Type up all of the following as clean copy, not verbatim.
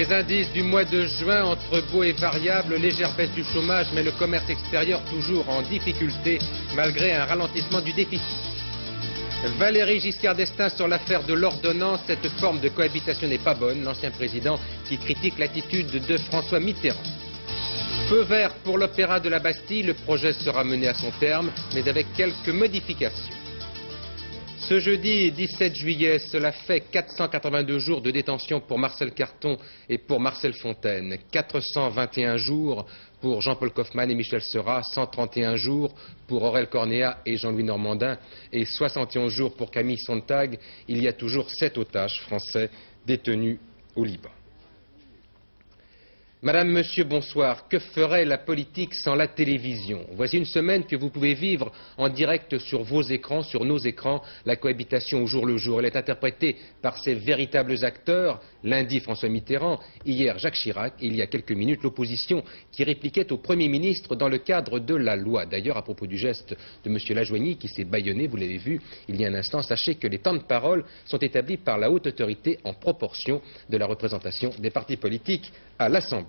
Les indices du mois de juin, entre beau et variable, légère baisse du chômage, mais le commerce extérieur toujours en difficulté, malgré un ralentissement du déficit. Valéry Giscard d'Estaing sur l'affaire de l'ordonnance, cette forme de cohabitation n'est pas bonne, l'ancien président qui critique l'attitude de François Mitterrand. Feu vert pour l'opéra de la Bastille, le projet sera mené à son terme, mais avec quelques modifications. Ce jeudi 17 juillet, cela fait 482 jours de détention pour Marcel Carton et pour Marcel Fontaine, 421 jours pour Jean-Paul Kaufmann et Michel Seurat, 131 jours pour Aurel Cornéa et Jean-Louis Normandin et 71 jours pour Camille Sontag. Il y a toujours 7 otages français détenus au Liban. Madame, Monsieur, bonsoir. Que ferait la politique sans la télévision? Voici une semaine que vous pouvez vivre en direct sur vos écrans, sur nos écrans, la cohabitation au jour le jour. Elle est interprétée par ses véritables acteurs. Lundi, François Mitterrand. Hier, Jacques Chirac. Et il y a quelques minutes, l'opposition qui répliquait au Premier ministre dans le cadre de la loi. D'ailleurs, à propos du geste de Monsieur Lajoigny qui s'est bâillonné, vous l'avez vu il y a un instant, sachez que les temps de parole sont établis par la haute autorité en proportion de la représentation des partis politiques à l'Assemblée.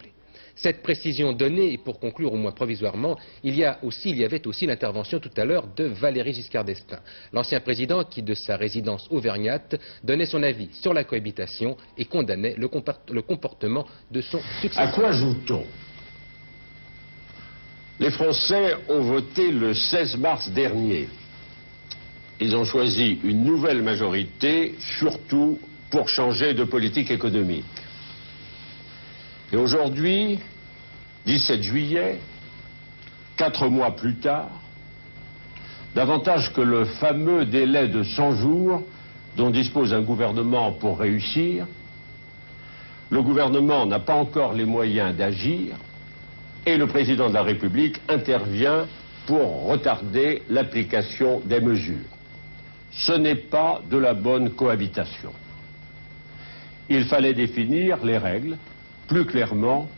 Cette précision donnée, et pour conclure au moins provisoirement, il y avait aussi l'intervention tout à l'heure de Valéry Giscard d'Estaing, l'ancien président qui, de sa résidence auvergnate, donnait son avis sur la cohabitation et condamnait le comportement de son successeur. À quoi joue-t-on? Les Français ont voté le 16 mars dernier. Ils ont choisi une nouvelle majorité, surtout pour changer de politique économique. Et aujourd'hui, 17 juillet, 4 mois plus tard, davantage que le fameux délai de 100 jours dont dispose un gouvernement pour réussir, le gouvernement n'a pas encore les moyens d'agir et le président de la République intervient pour retarder l'application des mesures. Ce n'est pas de la bonne cohabitation. Il fallait définir les règles plus clairement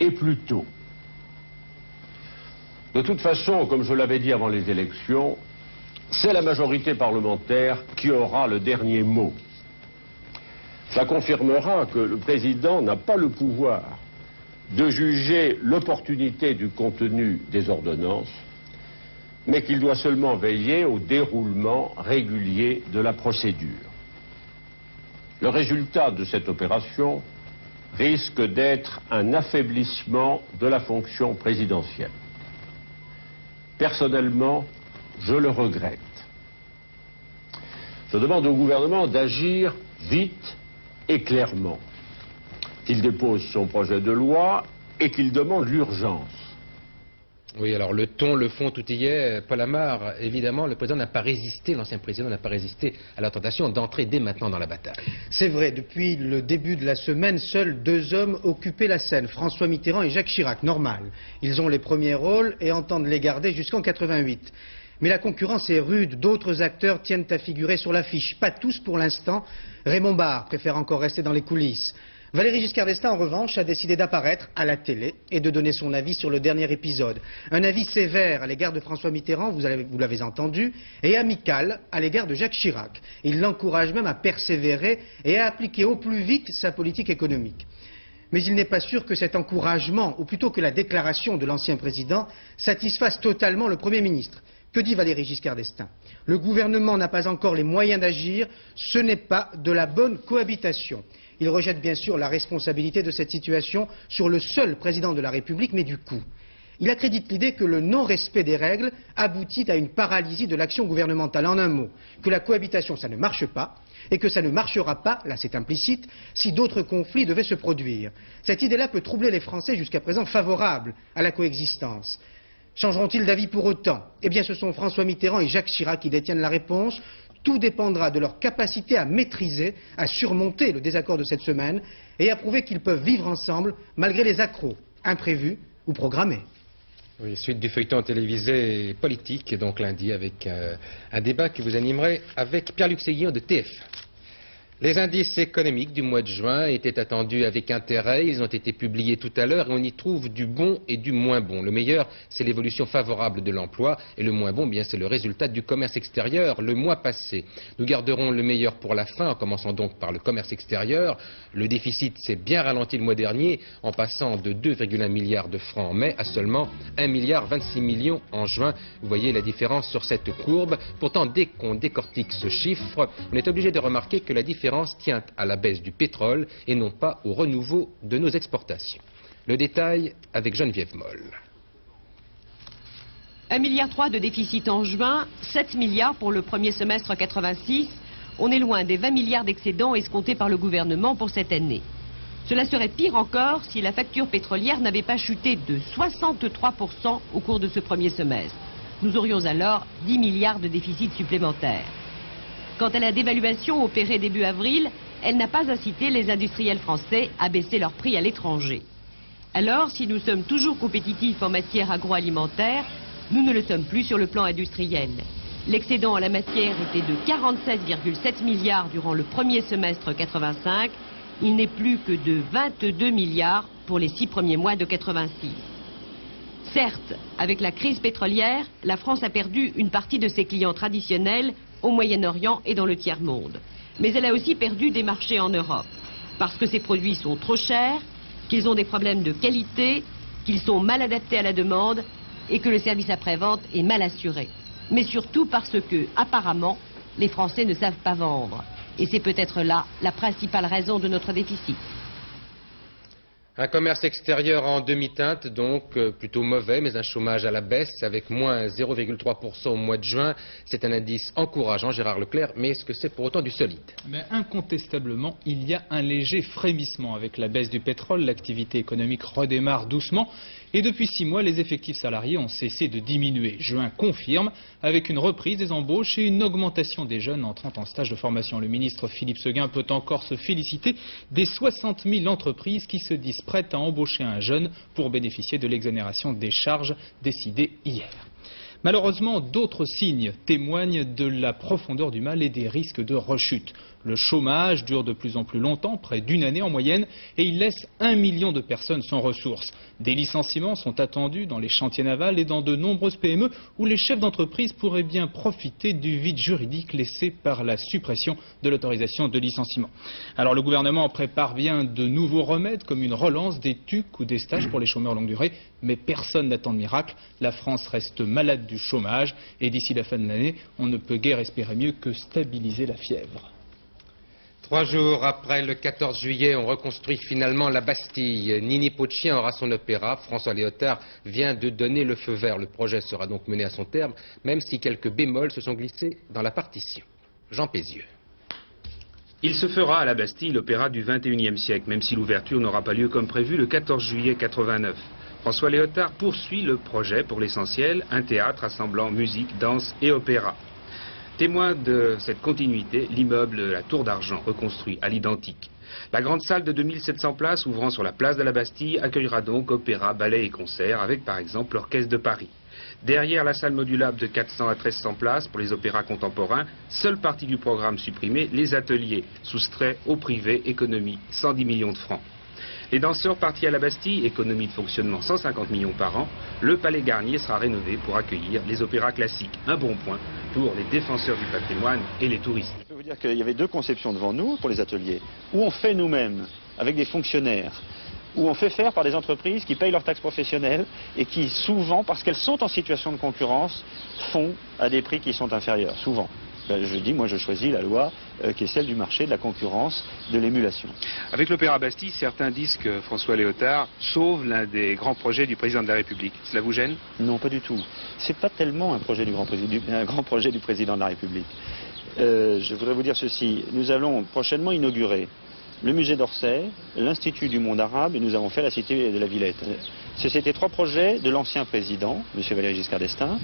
et plus tôt. De toute façon, comme je l'avais dit avant les élections, c'est la majorité parlementaire qui aura le dernier mot. Ça confirmera que le président n'a pas le pouvoir de juger l'opportunité du contenu des ordonnances, mais qu'il doit seulement veiller au déroulement régulier de la procédure. Le résultat de cette opération risque d'être un affaiblissement de la fonction présidentielle. Personnellement, je le regrette. Je demande au gouvernement d'agir vite et clairement, qu'il dépose son projet de loi et qu'il demande l'urgence. Oui, alors le ton, le fond, tout y est. Paul Amar, évidemment, le président n'a pas résisté, l'ancien président n'a pas résisté à la tentation d'entrer dès maintenant dans la bataille. C'est vrai, depuis le début de la semaine, seuls 2 hommes occupaient la scène, François Mitterrand et Jacques Chirac, normal. Ils ont les premiers rôles et entendent les garder jusqu'en 88. Mais la concurrence est rude, d'autres acteurs tiennent à figurer sur l'affiche. Pas tous pour l'instant. Raymond Barre préfère encore rester dans les coulisses. Valéry Giscard d'Estaing, en revanche, a décidé d'apparaître à la télé et de donner son avis sur le dernier épisode. Un avis sévère à l'égard de François Mitterrand, vous l'avez entendu, et amical à l'égard de Jacques Chirac. Il l'encourage même à persévérer et à appliquer au plus vite sa politique économique. Mais il n'est pas sûr que cet encouragement, ou plutôt que la déclaration de l'ancien président, satisfasse totalement le Premier ministre. Que dit Valéry Giscard d'Estaing? Le gouvernement n'a pas encore les moyens d'agir, ce n'est pas de la bonne cohabitation. Il rejette bien sûr la responsabilité de cette situation sur le seul président de la République, mais du coup. Il accrédite l'idée que le non-respect des règles aboutit à une paralysie de l'action gouvernementale. En un mot, que la cohabitation, ça ne marche pas, et que ça ne marchera pas, là c'est implicite, si d'autres conflits devaient se produire. Cette idée-là peut troubler les Français jusqu'à présent favorables à la coexistence. Changeront-ils d'avis pour autant? Eh bien, ce sont François Mitterrand et Jacques Chirac qui détiennent la réponse. Tout dépendra de leur capacité à maîtriser, à surmonter le désaccord de cette semaine et à prouver qu'ils peuvent vivre ensemble malgré les accros, imprévus ou programmés. Oui, suite du feuilleton télévisé politique, donc lundi, avec un débat que vous animerez avec Pierre-Luc Séguillon de TF1. Les indices économiques du mois de juin étaient attendus avec intérêt. Ils ont été publiés tout à l'heure et on y trouve du bon et du moins bon. Le meilleur, c'est l'évolution favorable de l'emploi et le moins bon, bien, c'est le résultat du commerce extérieur le mois passé. Nous garderons le meilleur pour la fin, en commençant donc par le commerce extérieur. Le déficit s'est bien ralenti le mois dernier en passant de 2,1 milliards de francs en mai à seulement 1,26 milliard en juin. Vous voyez la différence sur cette courbe. Pourtant, dès qu'on décortique ce chiffre, on est obligé de remarquer que la différence tient à la baisse du pétrole et non pas au renouveau de nos exportations. Le détail avec Geneviève Moll. 1,3 milliard de déficit en juin, 7 milliards pour le premier semestre 86. On est loin des 20 milliards d'excédents escomptés par le gouvernement pour cette année. Cela serait pire encore si la facture pétrolière n'avait pas chuté de 63% au cours de ce premier semestre. Nous aurions alors 10 milliards de déficit supplémentaires. Quant à la dévaluation opérée début avril, elle n'a pas incité les industriels français à baisser leurs prix à l'étranger. Alors, si nous sommes toujours compétitifs en matière agroalimentaire, nous ne le sommes plus sur le plan industriel. L'excédent en la matière était de 47,7 milliards durant le premier semestre 85. Il n'est plus que de 22 milliards pour les 6 premiers mois de 86. Certes, avec la crise pétrolière, la France a perdu une partie de ses clients traditionnels au Moyen-Orient et dans le tiers-monde. Mais elle a aussi perdu des marchés en Europe, parce que ces produits sont trop chers, qu'ils ont des problèmes de qualité, qu'ils sont mal adaptés à la demande et que le service après-vente est mal assuré. Mais surtout parce que, apparemment, les Français ne savent pas vendre. Et c'est peut-être là la principale raison de notre déficit. Un commerce extérieur en demi-teinte, donc plutôt mauvais, mais un chômage à la baisse avec moins 0,3% au mois de juin. C'est un indice encourageant, Gérard Leclerc, mais est-ce que c'est pour autant du solide? Mais incontestablement, il y a un léger frémissement avec la baisse du pétrole. L'activité économique redémarre doucement. Et depuis 6 mois, les effectifs salariés ont cessé de diminuer. Juin confirme, avec une reprise des embauches et une augmentation des jeunes entrant en stage de formation. Le ministre Philippe Séguin peut encore se féliciter des 60 000 entreprises qui se disent prêtes à embaucher un jeune pour bénéficier de l'exonération des charges décidée hier. Malheureusement, d'autres signes témoignent de la profondeur du mal et des risques de rechute. Le chômage dure de plus en plus longtemps, près d'une année en moyenne, et il laisse 1 million de personnes sans ressources. Des licenciements sont attendus dans les chantiers navals et dans de nombreuses PME où les chefs d'entreprise pourraient bien profiter du vide juridique laissé par la suppression de l'autorisation de licenciement. Alors le gouvernement prépare bien de nouveaux remèdes comme une relance des TUC ou des stages pour les chômeurs longue durée, mais personne n'attend de miracle. La France reste malade du chômage et d'ici la fin de l'année, on ne peut guère espérer mieux que stabiliser la fièvre. 3 jours après le 14 juillet, on reconstruit finalement la Bastille. Nini Pot-de-Chien aura son opéra. François Léotard vient de donner le feu vert. Le projet sera donc mené à son terme, même si quelques bémols se sont glissés dans la partition. Jean Pézieux. Il se fera à la Bastille l'opéra du XXIe siècle, même si l'ouverture n'aura pas lieu comme prévu le 14 juillet 89. François Léotard poursuit le projet pour l'essentiel, un théâtre assemblant musique, danse et opéra. Témoin de cette continuité, l'immeuble La Tour d'Argent, reconstruit à l'identique. La grande salle de 2700 places ouvrant sur la place de la Bastille accueillera donc opéra, ballet et concerts avec par exemple l'Orchestre de Paris. Derrière la salle modulable de 400 à 1300 places pour les opéras contemporains, seule partie du programme supprimée, les ateliers, soustraits au privé, économie 110 millions de francs. Les danseurs partis à la Bastille, économie de fonctionnement 150 millions par an, le Palais Garnier sera rénové pour accueillir les opéras classiques. Un bon point pour les défenseurs du patrimoine et les touristes. Je peux vous dire qu'il y avait 2 conceptions devant nous pour les ateliers, où on fait nous-mêmes, avec des fonctionnaires, où on fait faire par des entreprises qui payent leurs taxes professionnelles et qui souvent, parce qu'elles sont en situation de concurrence, font à des prix qui sont inférieurs, souvent. Je dis, moi je choisis la loi qui est celle du marché, de la concurrence, de l'émulation. Avec l'Opéra Bastille, certains disent que François Léotard sauve l'un des grands projets du président de la République. Cela vous gêne? Non, pas du tout. C'est pas tellement un grand projet du président de la République. Je voudrais vous dire ceci. Nous allons prochainement inaugurer le musée d'Orsay, l'Institut du monde arabe et nous avons fait la cité de la Villette. C'était 3 projets de l'ancien président, M. Valéry Giscard d'Estaing.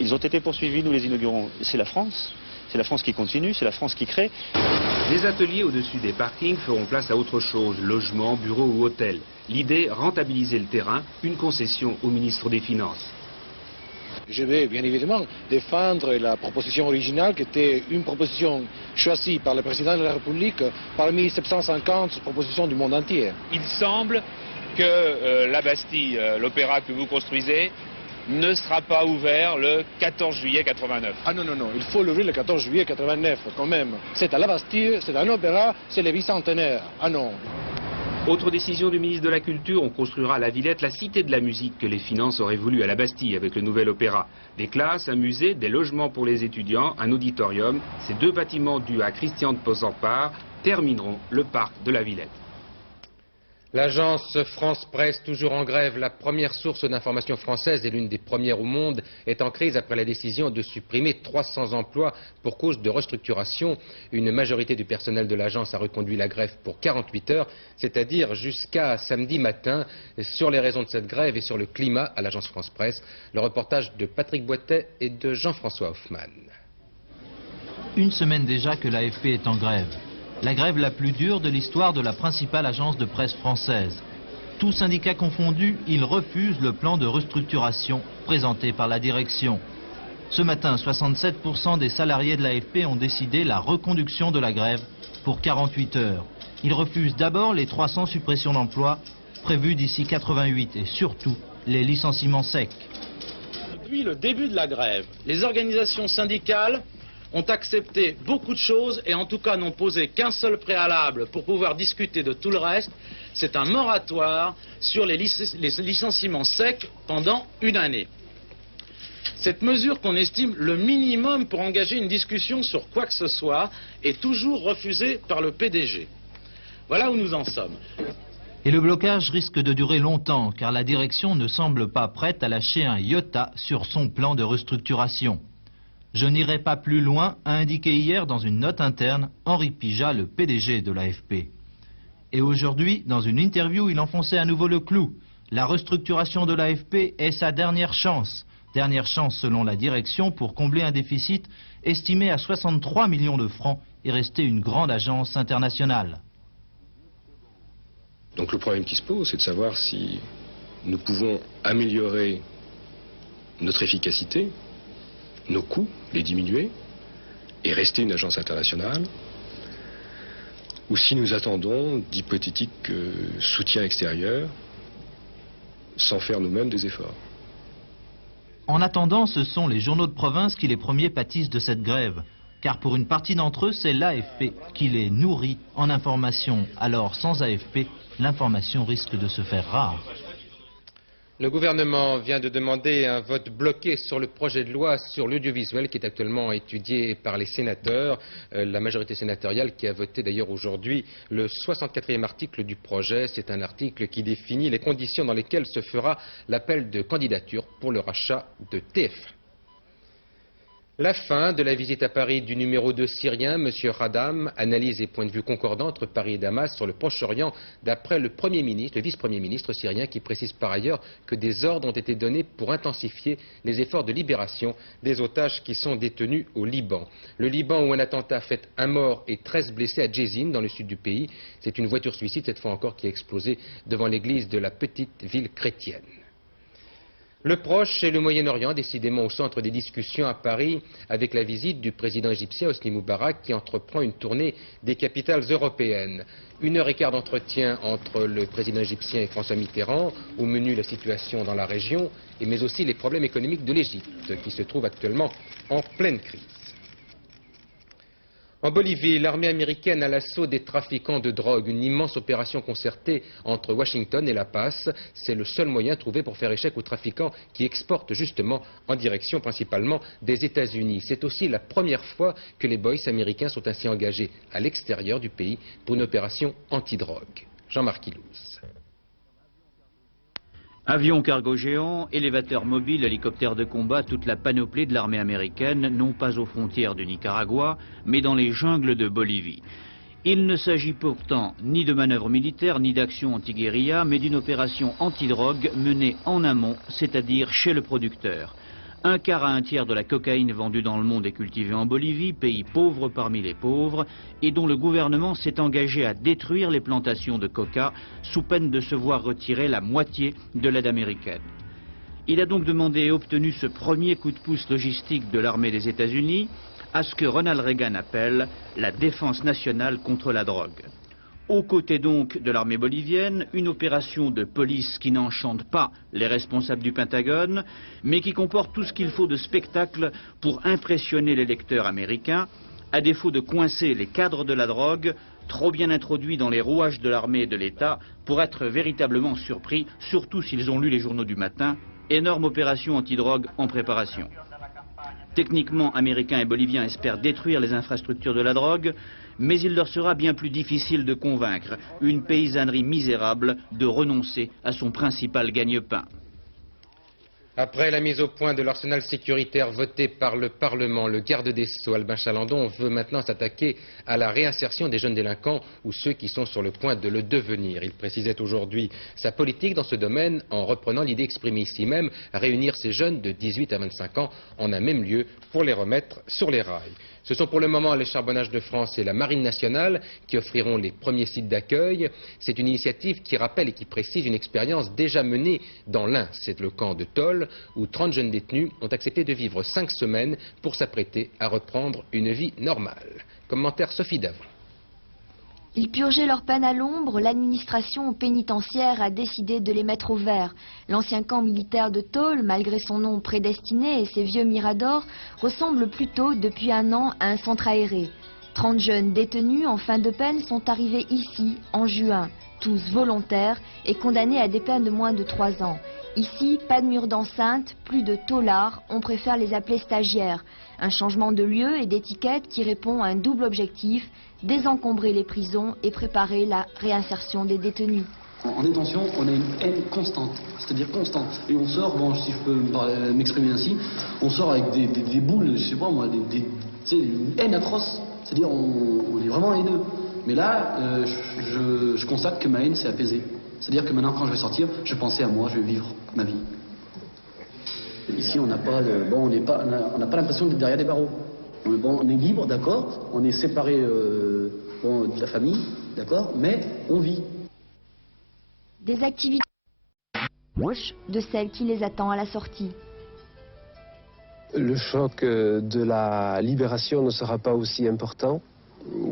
Ils ont été poursuivis, nous les inaugurons. C'est la France. C'est la France qui continue, c'est la France qui crée. Les ateliers au-dessus des parkings feront place à autre chose, logement, bureau ou hôtel. L'idée, rentabiliser le terrain, une concession au ministre des Finances. je vais bien évidemment défendre la proposition originale qui était une proposition choisie par le président de la République parmi 750 propositions du monde entier. Il semble que la Bastille, l'opéra que vous construisez, ne sera pas ouvert le 14 juillet 89. Ah non, non, non, il faut l'ouvrir le 14 juillet 89 quand même. C'est à la Bastille, c'est un opéra, c'est le bicentenaire. Ah non. Autre décision du ministre de la Culture, on construira à la Villette la Cité de la Musique que les finances auraient voulu à la Bastille avec le nouvel opéra. Des classes, un musée, des logements pour les étudiants, un auditorium. Ces deux bâtiments dus à Christian de Pozampar termineront le parc de la Villette. L'agence France Presse, toujours en grève, la première source d'information française et l'une des premières au monde, est en crise après la décision de supprimer 300 emplois pour cause de restructuration. Une majorité du personnel de l'agence a reconduit la grève pour 48 heures, c'est-à-dire jusqu'à samedi matin. Sur les raisons de cette grève et sur le climat à l'agence France Presse, le reportage de Patrick Boitet et de Jean-François Hoffmann. Une semaine déjà que l'AFP est en grève. La grève la plus dure de l'histoire de la principale agence de presse française. Tous syndicats confondus, ils refusent le plan de restructuration présenté par la direction. Ce matin, 67% des salariés de l'AFP ont décidé la reconduction de la grève pour 48 heures. Ils refusent d'abord les 300 suppressions d'emplois prévues d'ici 88 et surtout les licenciements secs. Depuis le début de la grève, les organisations syndicales ont accepté beaucoup de choses et en tout cas n'ont posé qu'un seul préalable pour pouvoir discuter de tout le reste. C'est un moratoire sur les licenciements secs pendant une année. Cette mesure qu'on estime le minimum pour engager une discussion sur quoi que ce soit est toujours refusée par le PDG. Voilà où nous en sommes. Et le blocage risque de durer longtemps car la direction ne semble pas prête à lâcher un iota sur son plan de restructuration. Je n'irai pas plus loin, a indiqué hier dans une note interne Henri Pijat, le PDG de l'AFP. Et aujourd'hui, dans une interview, il enfonçait à nouveau le clou. La restructuration de l'AFP est sa dernière chance. Dernière chance selon la direction pour combler un déficit estimé à 63 millions de francs et rester une grande agence internationale. Donc le problème qui se pose, c'est de savoir si nous pouvons améliorer notre efficacité, nos coûts, les diminuer et rester une agence internationale, ou si nous attendons d'hypothétiques soutiens extérieurs sans faire nous-mêmes des efforts. En attendant, ce sont les journaux de province qui les premiers pâtissent de cette grève, car pour une partie d'entre eux, c'est l'AFP qui les nourrit en information. Alors sans AFP, l'information risque de se faire rare. Le gouvernement vient de demander un vote bloqué sur le projet de loi sur l'audiovisuel qui est actuellement étudié par les sénateurs, la majorité sénatoriale qui a voté d'ailleurs aujourd'hui le 64e article du projet. C'est un article qui définit les conditions dans lesquelles se fera l'appel de candidature pour le rachat de TF1. La fin de la visite à Paris du numéro 2 syrien, M. Radam, analyse et point de vue concordants entre Paris et Damas sur le Proche-Orient, d'après le vice-premier ministre syrien, qui précise par ailleurs que des ordres ont été donnés pour intensifier les efforts de libération des otages qui sont détenus au Liban. Le Liban où un attentat a fait 1 mort et 13 blessés à Jezin, dans le sud du pays. C'est une voiture suicide, cette fois encore, qui a explosé devant l'église de la petite ville chrétienne. Le Proche et le Moyen-Orient, décidément au centre des discussions à Paris, avec la visite du président égyptien Hosni Moubarak qui entreprend une tournée des capitales européennes. 1h15 d'entretien entre le président égyptien et François Mitterrand, au menu la situation dans la région, mais aussi les problèmes économiques de l'Égypte, qui se trouve actuellement en pleine crise. En Bolivie, l'armée américaine à l'assaut des trafiquants de drogue, une immense opération concertée entre Washington et La Paz. C'est le seul moyen trouvé pour faire échec aux trafiquants qui exportent justement en direction principalement des États-Unis. C'est aussi la première fois que les boys américains sont ainsi engagés à l'extérieur du pays pour une opération anti-drogue. Jean-Marc Ilouz. Avions cargo géants, élévateurs mobiles, hélicoptères de combat, toute la panoplie de l'armée américaine, non pas aux frontières du Nicaragua, mais dans les jungles de Bolivie. Il ne s'agit pourtant ni de manœuvres militaires, ni d'action anti-guérilla, mais d'une opération anti-drogue menée en amont, c'est-à-dire chez le producteur. 1/4 à 1/3 de la cocaïne vendue dans le monde est cultivée en Bolivie, pays pauvre parmi les pauvres, et dont le gouvernement s'est engagé à détruire les plantations de coca sous peine de se voir retirer la moitié de l'aide américaine. Il a donc demandé et obtenu ce premier coup de pouce logistique de l'armée des États-Unis à ce que Ronald Reagan appelle la défense nationale contre la drogue. Aux côtés donc de l'armée bolivienne, une opération de police qui n'enchante pas les responsables du Pentagone, mais qui comporte tout ce qu'il faut de spectacle pour impressionner les lecteurs américains, à défaut de coincer les cadres de la drogue, trop bien introduits dans les rouages de l'armée et de l'État, pour être véritablement surpris, surtout s'ils ont lu les journaux du matin. Énorme opération antidrogue en préparation. Techniquement, Américains et Boliviens espèrent détruire les infrastructures de la drogue, mais il leur sera bien plus difficile de convaincre une paysannerie misérable de renoncer à son principal gagne-pain. Après la mise au point de l'arsenal sécuritaire voté par le Parlement, le garde des Sceaux, Albin Chalandon, veut maintenant s'attaquer à la réinsertion des jeunes délinquants ou ceux qui sont sur le point de le devenir. Il précisait aujourd'hui sa politique dans ce domaine en reprenant l'idée exprimée ici même, réunir ces jeunes de 18 à 25 ans en un même lieu pour les remettre sur les rails. Ce sont pour le moment les Charbonnages de France et la Marine nationale qui offriront les premiers sites d'accueil. C'est une initiative qui rappelle et qui précise une expérience déjà menée dans l'Ain. C'est le camp de Tôle, où 30 jeunes détenus ont accepté de vivre 5 semaines pour s'apprêter à reprendre une vie normale. Commentaire Sophie Davon. Ils purgeaient leur peine à l'ombre, l'administration pénitentiaire a décidé de les mettre au vert. L'ancien camp militaire de Tôle, malgré son nom prédestiné et ses vieux miradors, ressemble plutôt depuis un an à un centre aéré. 30 jeunes détenus en fin de peine sont arrivés ici en juin, tous volontaires et condamnés à des peines de moins de 3 ans. Ici, pas de mur d'enceinte, plus de taulards, on préfère les appeler stagiaires. Un changement de lieu et d'étiquette qui répond à un double objectif, désencombrer les prisons et préparer la réinsertion des détenus. En détention, on a une haine constante, c'est-à-dire constante. Et on sort, bon, si je peux m'exprimer ainsi, on sort avec des boules, je sais pas moi, une haine atroce. C'est-à-dire on est vraiment haineux. Mais là, je constate que ma haine s'est apaisée. C'est-à-dire que maintenant, quand je vais sortir, je vais penser à moi, je vais vivre ma vie. Ici, on n'a pas, on n'a pas l'impression d'être derrière des barreaux. On est libre, d'accord, on est séparé de la famille, d'accord, mais on vit. Des activités proches de celles qui les attendent à la sortie. Le choc de la libération ne sera pas aussi important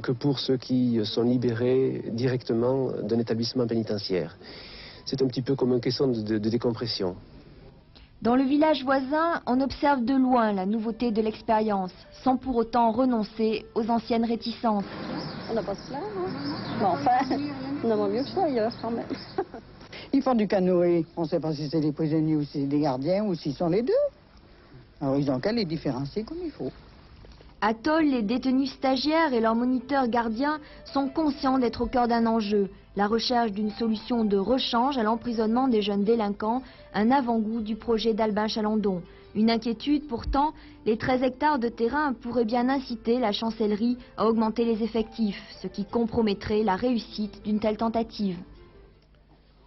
que pour ceux qui sont libérés directement d'un établissement pénitentiaire. C'est un petit peu comme une question de décompression. Dans le village voisin, on observe de loin la nouveauté de l'expérience, sans pour autant renoncer aux anciennes réticences. On n'a pas se plaindre, hein. Mais enfin, on a moins mieux que ça ailleurs quand même. Ils font du canoë. On ne sait pas si c'est des prisonniers ou si c'est des gardiens ou s'ils sont les deux. Alors ils ont qu'à les différencier comme il faut. À Tôle, les détenus stagiaires et leurs moniteurs gardiens sont conscients d'être au cœur d'un enjeu, la recherche d'une solution de rechange à l'emprisonnement des jeunes délinquants, un avant-goût du projet d'Albin Chalandon. Une inquiétude pourtant, les 13 hectares de terrain pourraient bien inciter la chancellerie à augmenter les effectifs, ce qui compromettrait la réussite d'une telle tentative.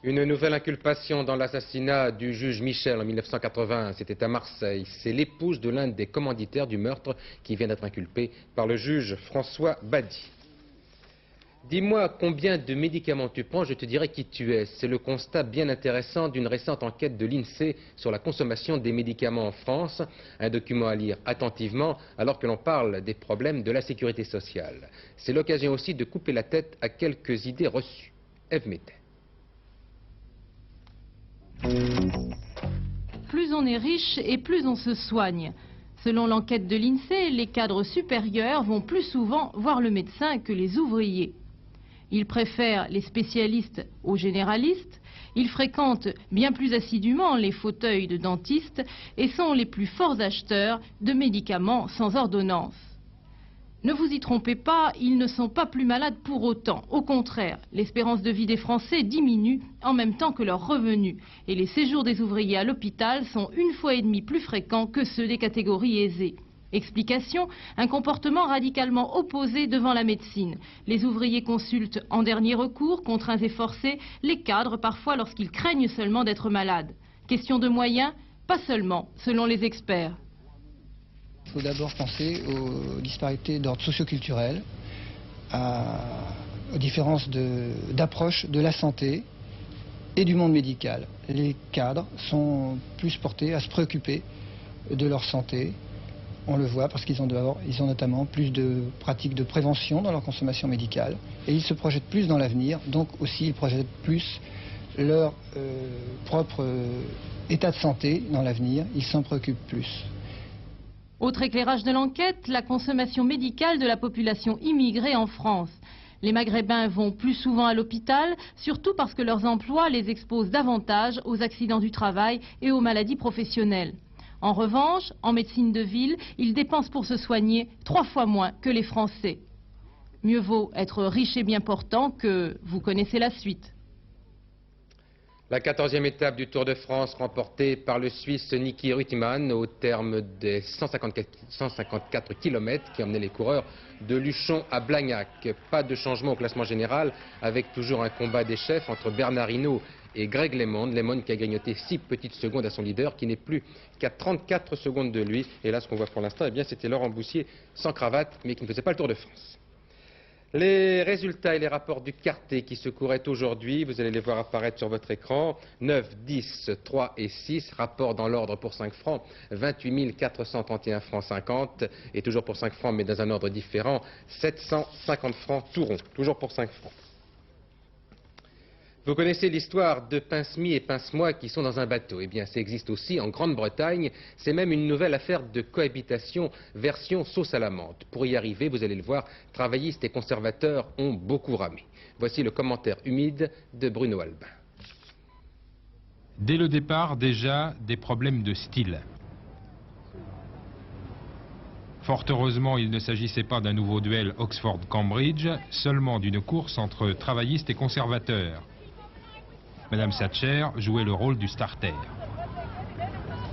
Une nouvelle inculpation dans l'assassinat du juge Michel en 1981, c'était à Marseille. C'est l'épouse de l'un des commanditaires du meurtre qui vient d'être inculpée par le juge François Badi. Dis-moi combien de médicaments tu prends, je te dirai qui tu es. C'est le constat bien intéressant d'une récente enquête de l'INSEE sur la consommation des médicaments en France. Un document à lire attentivement alors que l'on parle des problèmes de la sécurité sociale. C'est l'occasion aussi de couper la tête à quelques idées reçues. Ève Mettet. Plus on est riche et plus on se soigne. Selon l'enquête de l'INSEE, les cadres supérieurs vont plus souvent voir le médecin que les ouvriers. Ils préfèrent les spécialistes aux généralistes, ils fréquentent bien plus assidûment les fauteuils de dentistes et sont les plus forts acheteurs de médicaments sans ordonnance. Ne vous y trompez pas, ils ne sont pas plus malades pour autant. Au contraire, l'espérance de vie des Français diminue en même temps que leurs revenus. Et les séjours des ouvriers à l'hôpital sont 1,5 fois plus fréquents que ceux des catégories aisées. Explication, un comportement radicalement opposé devant la médecine. Les ouvriers consultent en dernier recours, contraints et forcés, les cadres parfois lorsqu'ils craignent seulement d'être malades. Question de moyens, pas seulement, selon les experts. Il faut d'abord penser aux disparités d'ordre socio-culturel, aux différences d'approche de la santé et du monde médical. Les cadres sont plus portés à se préoccuper de leur santé. On le voit parce qu'ils ont notamment plus de pratiques de prévention dans leur consommation médicale et ils se projettent plus dans l'avenir, donc aussi ils projettent plus leur propre état de santé dans l'avenir, ils s'en préoccupent plus. Autre éclairage de l'enquête, la consommation médicale de la population immigrée en France. Les Maghrébins vont plus souvent à l'hôpital, surtout parce que leurs emplois les exposent davantage aux accidents du travail et aux maladies professionnelles. En revanche, en médecine de ville, ils dépensent pour se soigner 3 fois moins que les Français. Mieux vaut être riche et bien portant que vous connaissez la suite. La 14e étape du Tour de France remportée par le Suisse Niki Rüttimann au terme des 154 km qui emmenaient les coureurs de Luchon à Blagnac. Pas de changement au classement général avec toujours un combat des chefs entre Bernard Hinault et Greg LeMond. LeMond qui a grignoté 6 petites secondes à son leader qui n'est plus qu'à 34 secondes de lui. Et là ce qu'on voit pour l'instant, eh bien c'était Laurent Boussier sans cravate mais qui ne faisait pas le Tour de France. Les résultats et les rapports du quartet qui se couraient aujourd'hui, vous allez les voir apparaître sur votre écran. 9, 10, 3 et 6, rapport dans l'ordre pour 5 francs, 28 431 francs 50, et toujours pour 5 francs mais dans un ordre différent, 750 francs tout rond, toujours pour 5 francs. Vous connaissez l'histoire de Pince-Mi et Pince-Moi qui sont dans un bateau. Eh bien, ça existe aussi en Grande-Bretagne. C'est même une nouvelle affaire de cohabitation version sauce à la menthe. Pour y arriver, vous allez le voir, travaillistes et conservateurs ont beaucoup ramé. Voici le commentaire humide de Bruno Albin. Dès le départ, déjà, des problèmes de style. Fort heureusement, il ne s'agissait pas d'un nouveau duel Oxford-Cambridge, seulement d'une course entre travaillistes et conservateurs. Madame Thatcher jouait le rôle du starter.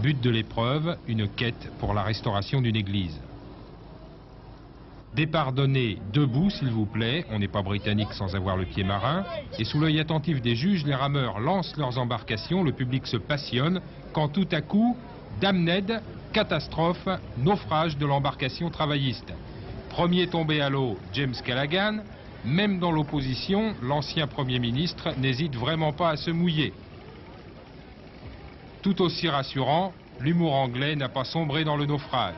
But de l'épreuve, une quête pour la restauration d'une église. Départ donné debout, s'il vous plaît, on n'est pas britannique sans avoir le pied marin, et sous l'œil attentif des juges, les rameurs lancent leurs embarcations, le public se passionne, quand tout à coup, damned, catastrophe, naufrage de l'embarcation travailliste. Premier tombé à l'eau, James Callaghan. Même dans l'opposition, l'ancien Premier ministre n'hésite vraiment pas à se mouiller. Tout aussi rassurant, l'humour anglais n'a pas sombré dans le naufrage.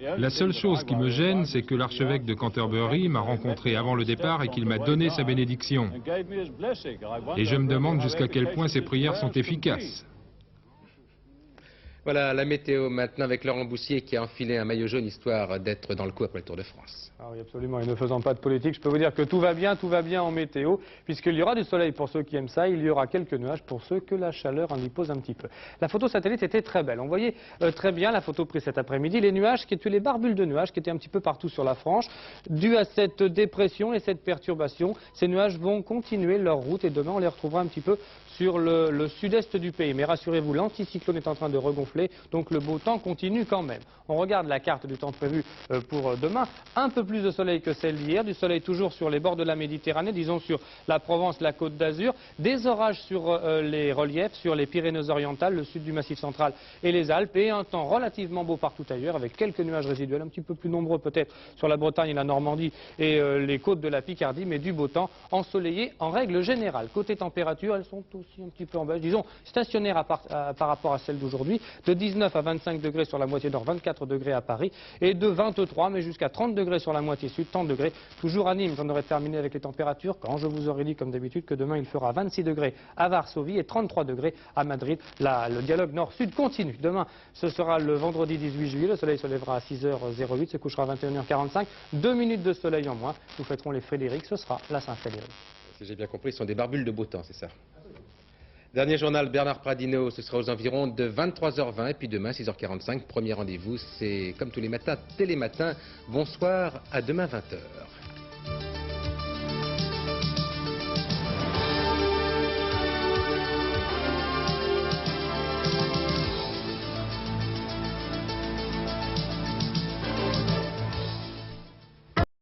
La seule chose qui me gêne, c'est que l'archevêque de Canterbury m'a rencontré avant le départ et qu'il m'a donné sa bénédiction. Et je me demande jusqu'à quel point ces prières sont efficaces. Voilà la météo maintenant avec Laurent Boussier qui a enfilé un maillot jaune histoire d'être dans le coup après le Tour de France. Ah oui, absolument. Et ne faisant pas de politique, je peux vous dire que tout va bien en météo, puisqu'il y aura du soleil pour ceux qui aiment ça, il y aura quelques nuages pour ceux que la chaleur en y pose un petit peu. La photo satellite était très belle. On voyait très bien la photo prise cet après-midi, les nuages qui étaient les barbules de nuages qui étaient un petit peu partout sur la frange. Dû à cette dépression et cette perturbation, ces nuages vont continuer leur route et demain on les retrouvera un petit peu sur le sud-est du pays. Mais rassurez-vous, l'anticyclone est en train de regonfler, donc le beau temps continue quand même. On regarde la carte du temps prévu pour demain. Un peu plus de soleil que celle d'hier, du soleil toujours sur les bords de la Méditerranée, disons sur la Provence, la Côte d'Azur, des orages sur les reliefs, sur les Pyrénées-Orientales, le sud du Massif central et les Alpes, et un temps relativement beau partout ailleurs, avec quelques nuages résiduels, un petit peu plus nombreux peut-être sur la Bretagne et la Normandie et les côtes de la Picardie, mais du beau temps ensoleillé en règle générale. Côté température, elles sont aussi un petit peu en baisse, disons stationnaires par rapport à celles d'aujourd'hui, de 19 à 25 degrés sur la moitié nord, 24 degrés à Paris, et de 23 mais jusqu'à 30 degrés sur la moitié sud, 30 degrés toujours à Nîmes. J'en aurais terminé avec les températures quand je vous aurais dit comme d'habitude que demain il fera 26 degrés à Varsovie et 33 degrés à Madrid. Le dialogue nord-sud continue. Demain ce sera le vendredi 18 juillet, le soleil se lèvera à 6h08, se couchera à 21h45, 2 minutes de soleil en moins. Nous fêterons les Frédéric, ce sera la Saint-Frédéric. Si j'ai bien compris, ce sont des barbules de beau temps, c'est ça? Dernier journal, Bernard Pradino, ce sera aux environs de 23h20 et puis demain 6h45, premier rendez-vous, c'est comme tous les matins, Télématin. Bonsoir, à demain 20h.